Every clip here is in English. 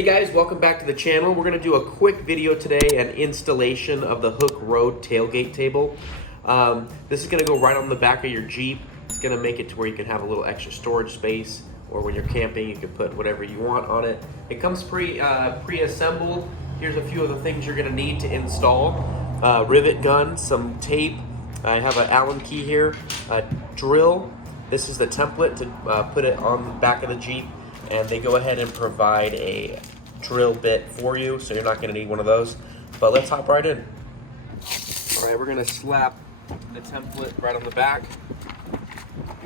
Hey guys, welcome back to the channel. We're going to do a quick video today, an installation of the HOOKE Road tailgate table. This is going to go right on the back of your Jeep. It's going to make it to where you can have a little extra storage space, or when you're camping you can put whatever you want on it. It comes pre-assembled. Here's a few of the things you're going to need to install. Rivet gun, some tape. I have an Allen key here, a drill. This is the template to put it on the back of the Jeep. And they go ahead and provide a drill bit for you, so you're not going to need one of those. But let's hop right in. All right, we're going to slap the template right on the back.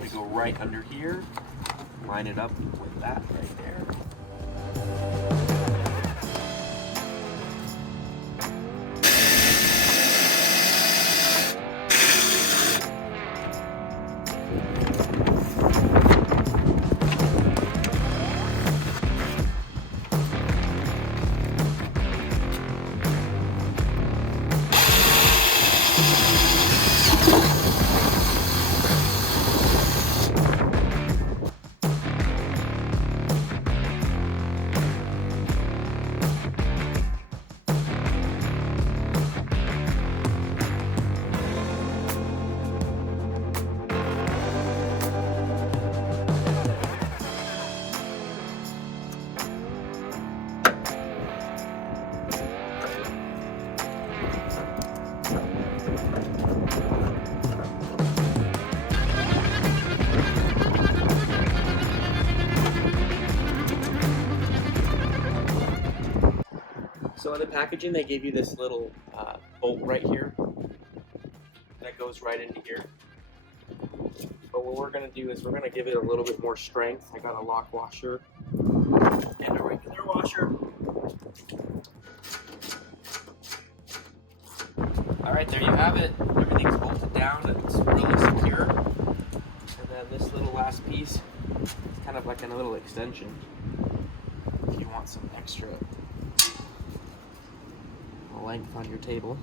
We go right under here, line it up with that right there. So in the packaging, they gave you this little bolt right here that goes right into here. But what we're going to do is we're going to give it a little bit more strength. I got a lock washer and a regular washer. All right, there you have it. Everything's bolted down. It's really secure. And then this little last piece is kind of like a little extension if you want some extra length on your table.